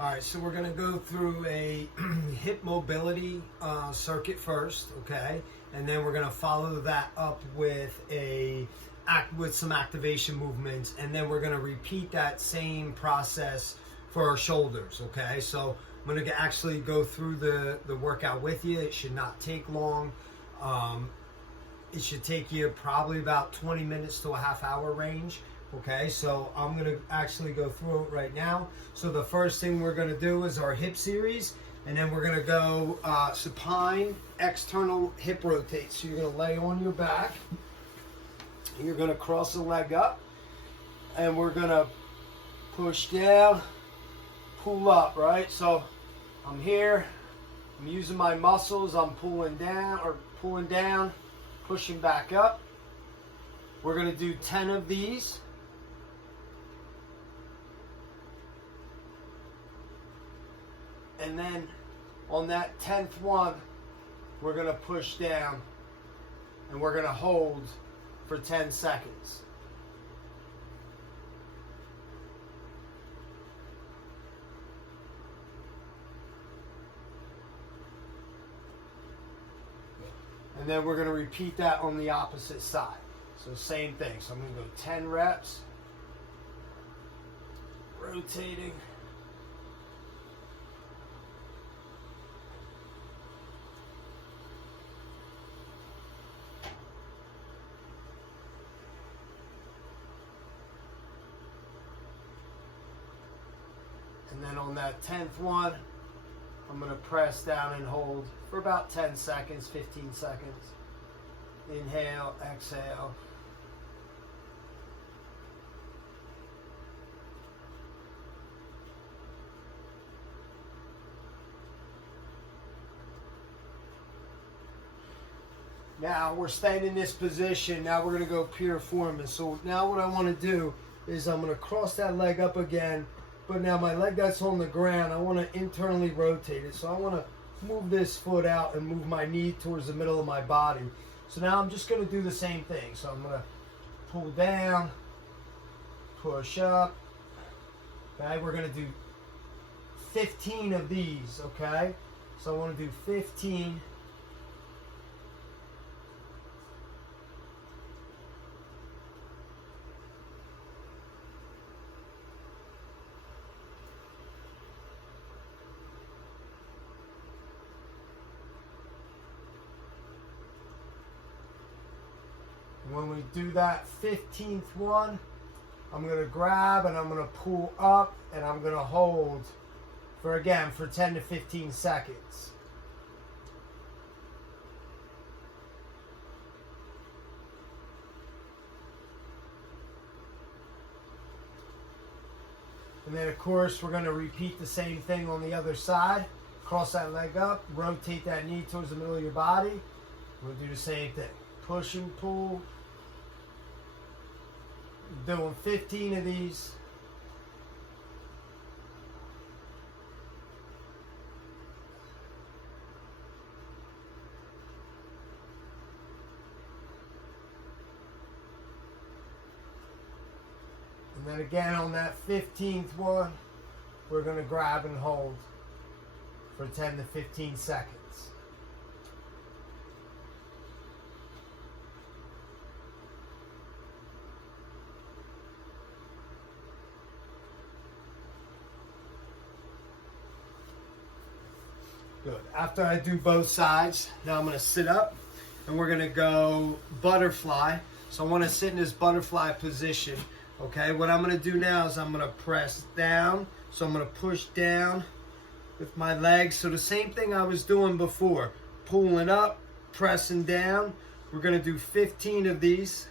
All right, so we're going to go through a hip mobility circuit first, okay? And then we're going to follow that up with some activation movements, and then we're going to repeat that same process for our shoulders, okay? So I'm going to actually go through the workout with you. It should not take long. It should take you probably about 20 minutes to a half hour range. Okay, so I'm going to actually go through it right now. So the first thing we're going to do is our hip series, and then we're going to go supine external hip rotate. So you're going to lay on your back, you're going to cross the leg up, and we're going to push down, pull up, right? So I'm here, I'm using my muscles, I'm pulling down, pushing back up. We're going to do 10 of these. And then on that 10th one, we're going to push down and we're going to hold for 10 seconds. And then we're going to repeat that on the opposite side. So same thing. So I'm going to go 10 reps, rotating. And then on that 10th one, I'm going to press down and hold for about 10 seconds, 15 seconds. Inhale, exhale. Now we're staying in this position. Now we're going to go piriformis. So now what I want to do is I'm going to cross that leg up again. But now my leg that's on the ground, I want to internally rotate it. So I want to move this foot out and move my knee towards the middle of my body. So now I'm just going to do the same thing. So I'm going to pull down, push up. Okay, we're going to do 15 of these, okay? So I want to do 15. When we do that 15th one, I'm going to grab and I'm going to pull up and I'm going to hold for 10 to 15 seconds. And then of course we're going to repeat the same thing on the other side. Cross that leg up, rotate that knee towards the middle of your body. We'll do the same thing. Push and pull. Doing 15 of these. And then again on that 15th one, we're going to grab and hold for 10 to 15 seconds. Good. After I do both sides, now I'm going to sit up and we're going to go butterfly. So I want to sit in this butterfly position. Okay, what I'm going to do now is I'm going to press down. So I'm going to push down with my legs. So the same thing I was doing before. Pulling up, pressing down. We're going to do 15 of these.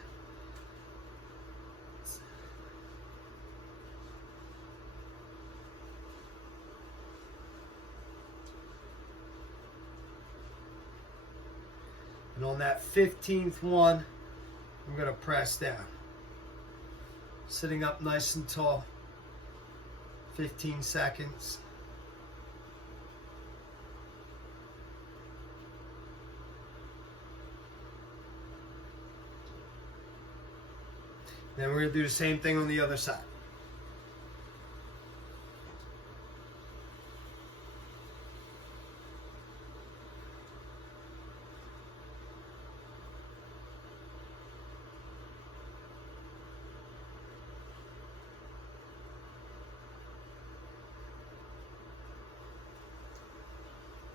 And on that 15th one, I'm going to press down. Sitting up nice and tall. 15 seconds. Then we're going to do the same thing on the other side.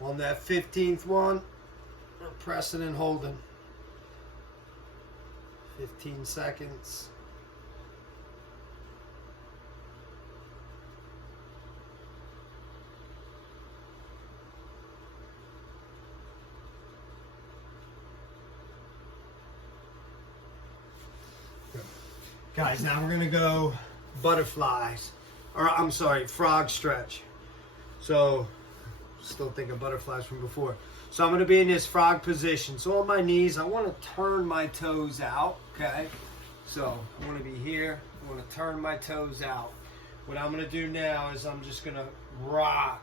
On that 15th one, we're pressing and holding. 15 seconds. Good. Guys, now we're gonna go butterflies, or I'm sorry, frog stretch. So, still thinking butterflies from before. So I'm going to be in this frog position. So on my knees, I want to turn my toes out, okay? So I want to be here. I want to turn my toes out. What I'm going to do now is I'm just going to rock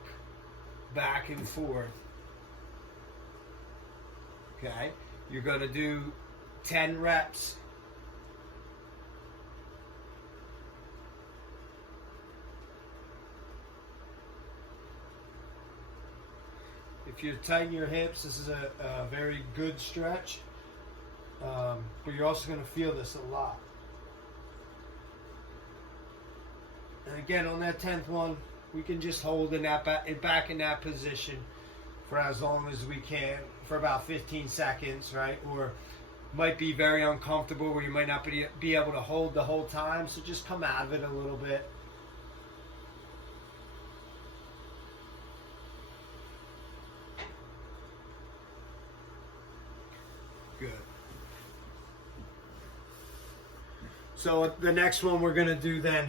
back and forth, okay? You're going to do 10 reps. If you tighten your hips, this is a very good stretch, but you're also going to feel this a lot. And again, on that 10th one, we can just hold in that back in that position for as long as we can, for about 15 seconds, right? Or might be very uncomfortable where you might not be able to hold the whole time, so just come out of it a little bit. Good. So the next one we're going to do then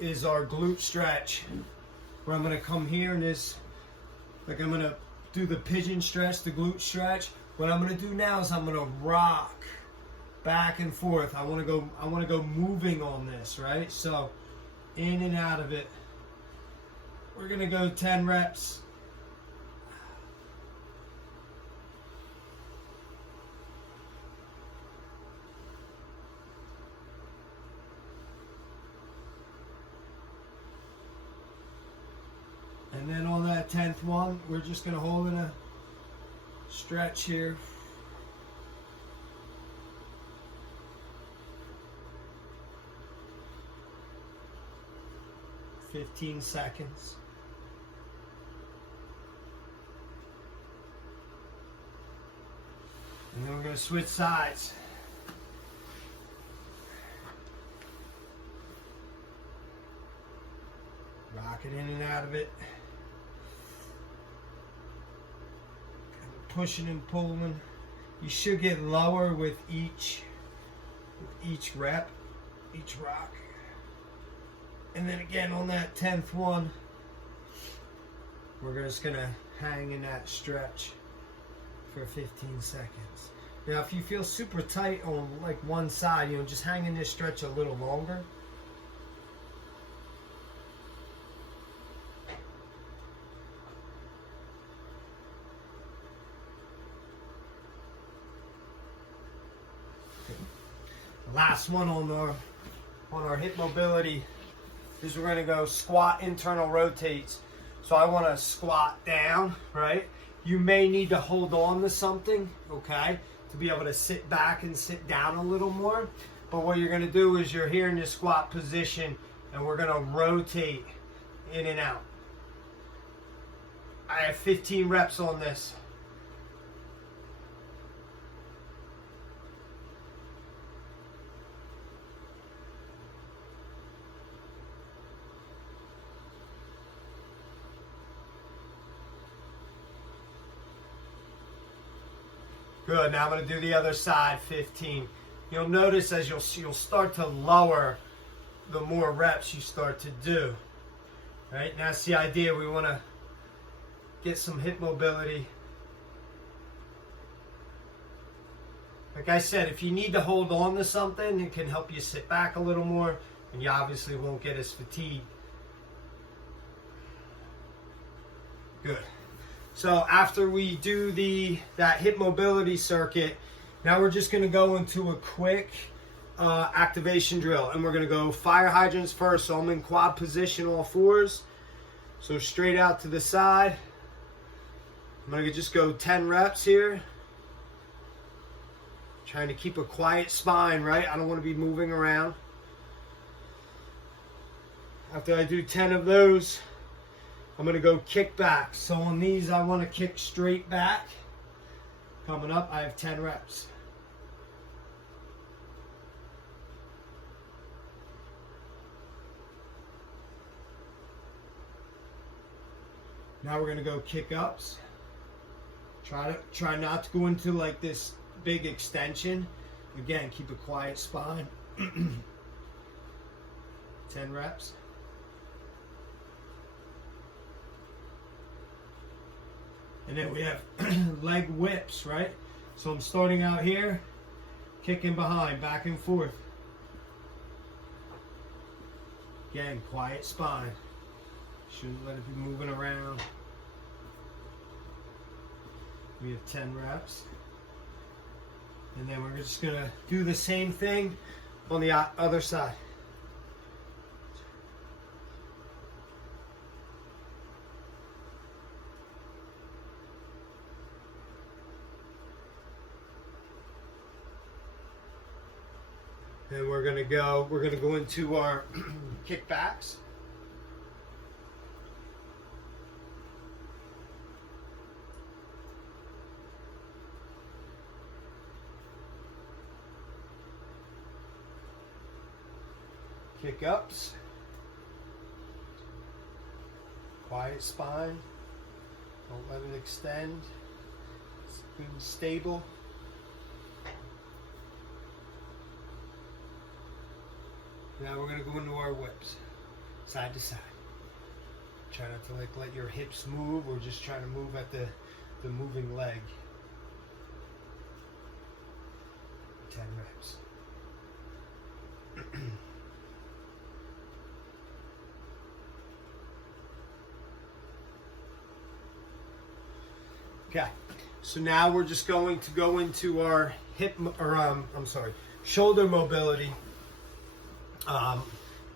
is our glute stretch, where I'm going to come here and this, like I'm going to do the pigeon stretch, the glute stretch. What I'm going to do now is I'm going to rock back and forth. I want to go moving on this, right? So in and out of it. We're going to go 10 reps. And then on that 10th one, we're just going to hold in a stretch here. For 15 seconds. And then we're going to switch sides. Rock it in and out of it. Pushing and pulling. You should get lower with each rep, each rock. And then again on that 10th one, we're just gonna hang in that stretch for 15 seconds. Now if you feel super tight on like one side, just hang in this stretch a little longer. Last one on our hip mobility is we're going to go squat internal rotates. So I want to squat down, right? You may need to hold on to something, okay, to be able to sit back and sit down a little more. But what you're going to do is you're here in this squat position and we're going to rotate in and out. I have 15 reps on this. Good, now I'm going to do the other side, 15. You'll notice as you'll start to lower the more reps you start to do. Right, and that's the idea. We want to get some hip mobility. Like I said, if you need to hold on to something, it can help you sit back a little more, and you obviously won't get as fatigued. Good. So after we do that hip mobility circuit, now we're just going to go into a quick activation drill. And we're going to go fire hydrants first. So I'm in quad position, all fours. So straight out to the side. I'm going to just go 10 reps here. Trying to keep a quiet spine, right? I don't want to be moving around. After I do 10 of those, I'm going to go kick back. So on these, I want to kick straight back. Coming up, I have 10 reps. Now we're going to go kick ups. Try not to go into like this big extension. Again, keep a quiet spine. 10 reps. And then we have leg whips, right? So I'm starting out here, kicking behind, back and forth. Again, quiet spine. Shouldn't let it be moving around. We have 10 reps. And then we're just gonna do the same thing on the other side. And we're gonna go into our kickbacks. Kick ups. Quiet spine. Don't let it extend. It's good and stable. Now we're going to go into our whips, side to side. Try not to let your hips move, or just try to move at the moving leg. 10 reps. Okay, so now we're just going to go into our shoulder mobility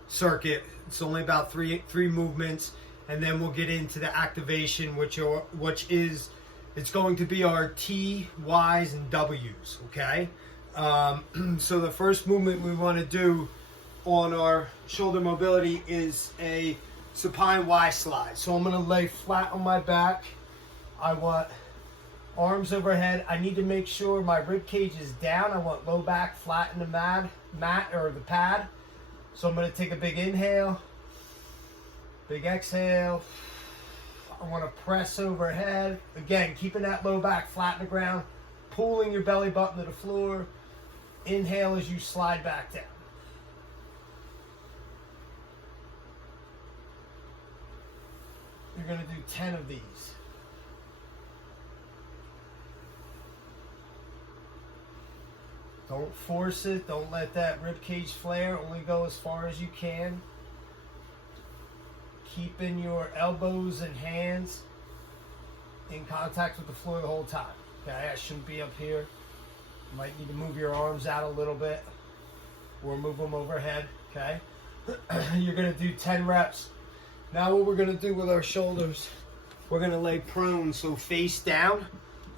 circuit. It's only about three movements, and then we'll get into the activation, which is it's going to be our T, Y's, and W's. Okay, so the first movement we want to do on our shoulder mobility is a supine Y slide. So I'm going to lay flat on my back. I want arms overhead. I need to make sure my rib cage is down. I want low back flat in the mat or the pad. So I'm going to take a big inhale, big exhale. I want to press overhead. Again, keeping that low back flat in the ground, pulling your belly button to the floor. Inhale as you slide back down. You're going to do 10 of these. Don't force it. Don't let that rib cage flare. Only go as far as you can. Keeping your elbows and hands in contact with the floor the whole time. Okay, I shouldn't be up here. You might need to move your arms out a little bit or move them overhead. Okay, you're going to do 10 reps. Now what we're going to do with our shoulders, we're going to lay prone, so face down.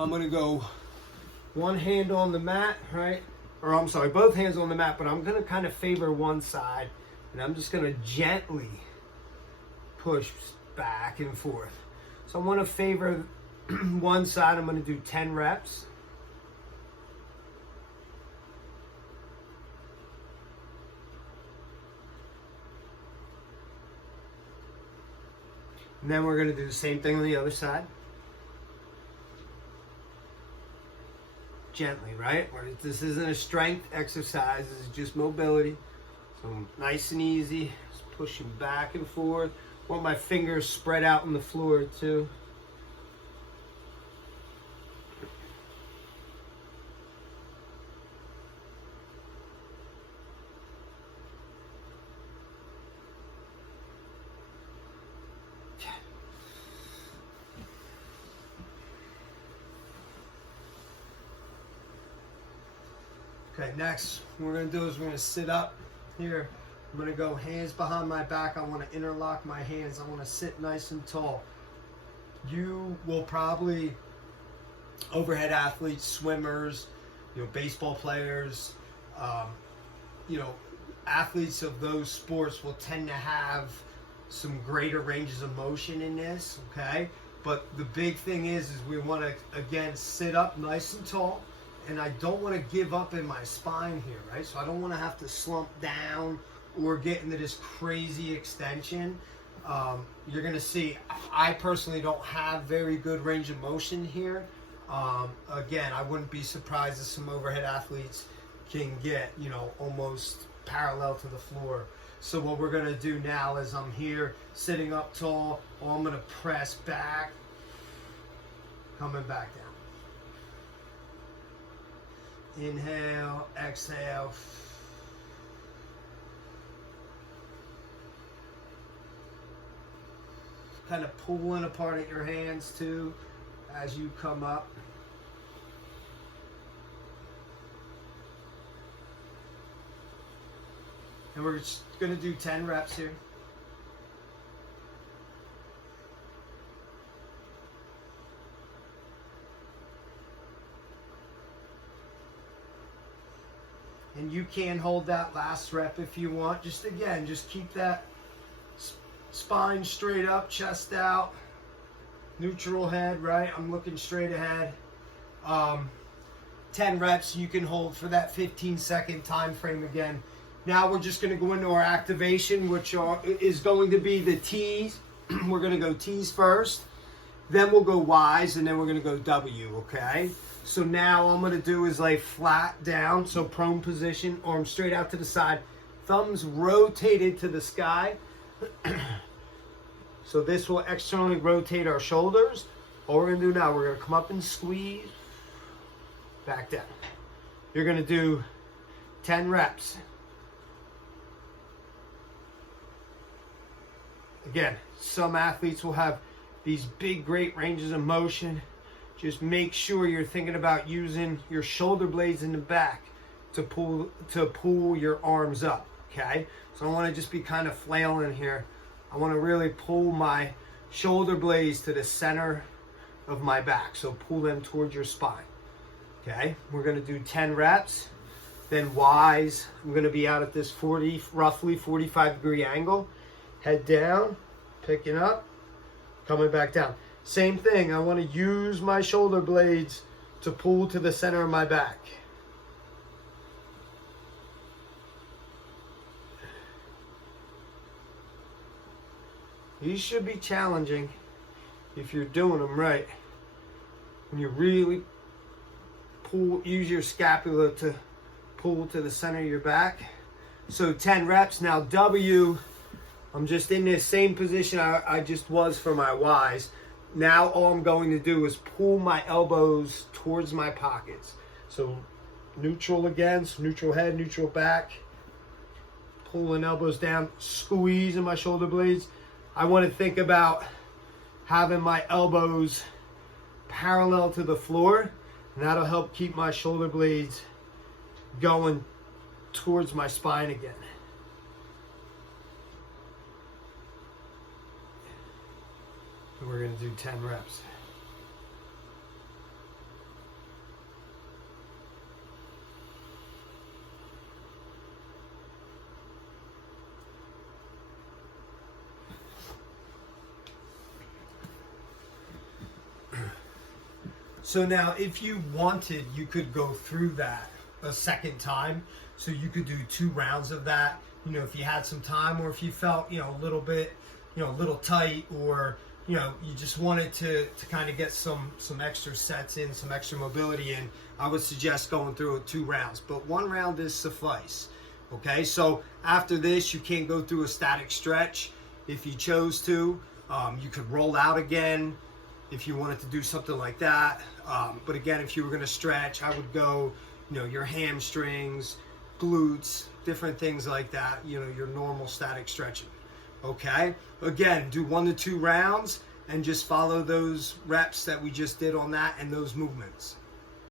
I'm going to go one hand on the mat, right? Or I'm sorry, both hands on the mat, but I'm going to kind of favor one side, and I'm just going to gently push back and forth. So I want to favor one side. I'm going to do 10 reps. And then we're going to do the same thing on the other side. Gently, right? This isn't a strength exercise, this is just mobility. So nice and easy, just pushing back and forth. Want my fingers spread out on the floor too. Okay, next what we're going to do is we're going to sit up here. I'm going to go hands behind my back. I want to interlock my hands. I want to sit nice and tall. You will probably, overhead athletes, swimmers, baseball players, athletes of those sports will tend to have some greater ranges of motion in this, okay? But the big thing is we want to, again, sit up nice and tall, and I don't want to give up in my spine here, right? So I don't want to have to slump down or get into this crazy extension. You're going to see, I personally don't have very good range of motion here. Again, I wouldn't be surprised if some overhead athletes can get, you know, almost parallel to the floor. So what we're going to do now is I'm here sitting up tall, I'm going to press back, coming back down. Inhale, exhale. Kind of pulling apart at your hands too as you come up. And we're just going to do 10 reps here. And you can hold that last rep if you want. Just again, just keep that spine straight up, chest out, neutral head, right? I'm looking straight ahead. 10 reps you can hold for that 15-second time frame again. Now we're just going to go into our activation, which is going to be the T's. We're going to go T's first, then we'll go Y's, and then we're going to go W, okay? So now all I'm going to do is lay flat down, so prone position, arms straight out to the side, thumbs rotated to the sky. So this will externally rotate our shoulders. All we're going to do now, we're going to come up and squeeze, back down. You're going to do 10 reps. Again, some athletes will have these big, great ranges of motion. Just make sure you're thinking about using your shoulder blades in the back to pull your arms up, okay? So I want to just be kind of flailing here. I want to really pull my shoulder blades to the center of my back. So pull them towards your spine, okay? We're going to do 10 reps. Then Y's, I'm going to be out at this roughly 45-degree angle. Head down, picking up, coming back down. Same thing, I want to use my shoulder blades to pull to the center of my back. These should be challenging if you're doing them right. When you really use your scapula to pull to the center of your back. So 10 reps. Now W, I'm just in this same position I just was for my Y's. Now all I'm going to do is pull my elbows towards my pockets. So neutral again, so neutral head, neutral back. Pulling elbows down, squeezing my shoulder blades. I want to think about having my elbows parallel to the floor, and that'll help keep my shoulder blades going towards my spine again. We're going to do 10 reps. So now if you wanted, you could go through that a second time. So you could do 2 rounds of that, you know, if you had some time, or if you felt, you know, a little bit, you know, a little tight, or you know, you just wanted to kind of get some extra sets in, some extra mobility in, I would suggest going through 2 rounds. But 1 round is suffice, okay? So after this, you can go through a static stretch if you chose to. You could roll out again if you wanted to do something like that. But again, if you were going to stretch, I would go, you know, your hamstrings, glutes, different things like that, you know, your normal static stretching. Okay, again, do 1 to 2 rounds and just follow those reps that we just did on that and those movements.